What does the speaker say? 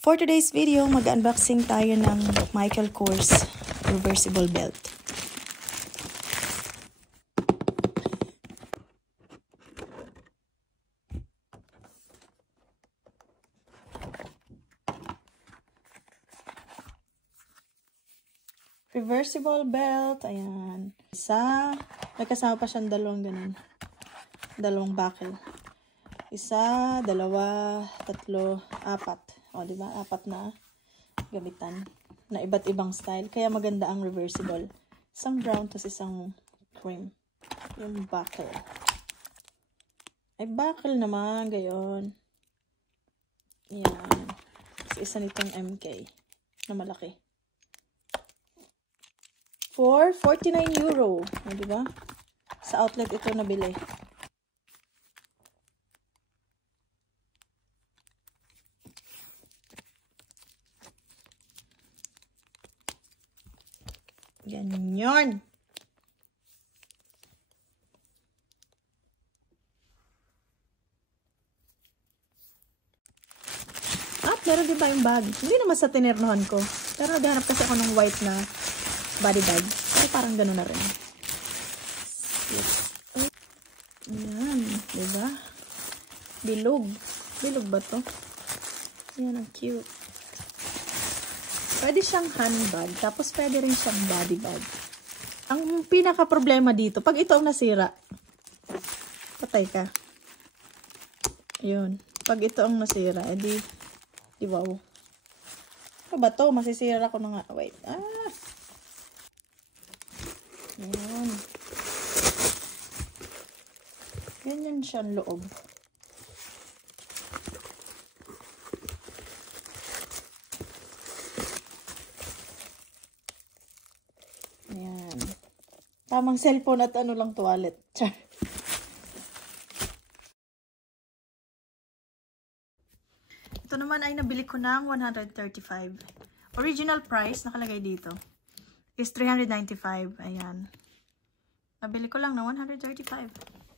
For today's video, mag-unboxing tayo ng Michael Kors reversible belt. Reversible belt, ayan. Isa, nagkasama pa siyang dalawang ganun. Dalawang buckle. Isa, dalawa, tatlo, apat. O, diba? Apat na gamitan na iba't ibang style. Kaya maganda ang reversible. Isang brown, tapos isang cream. Yung buckle. Ay, buckle naman. Gayon. Yan. Tapos isa nitong MK na malaki. For 49 euro. O, diba? Sa outlet ito nabili. Ganyan. At meron din ba yung bag? Hindi naman sa tinernohan ko. Pero naghanap kasi ako ng white na body bag. Pero parang gano'n na rin. Ayan. Diba? Bilog. Bilog ba to? Ayan, ang cute. Pwede siyang handbag, tapos pwede rin siyang body bag. Ang pinaka problema dito, pag ito ang nasira, patay ka. Yun. Pag ito ang nasira, edi, di wow. Ano ba to? Masisira ako na nga. Wait. Yun. Ganyan siyang loob. Ayan. Tamang cellphone at ano lang toilet. Char. Ito naman ay nabili ko ng 135. Original price, nakalagay dito, is 395. Ayan. Nabili ko lang ng 135.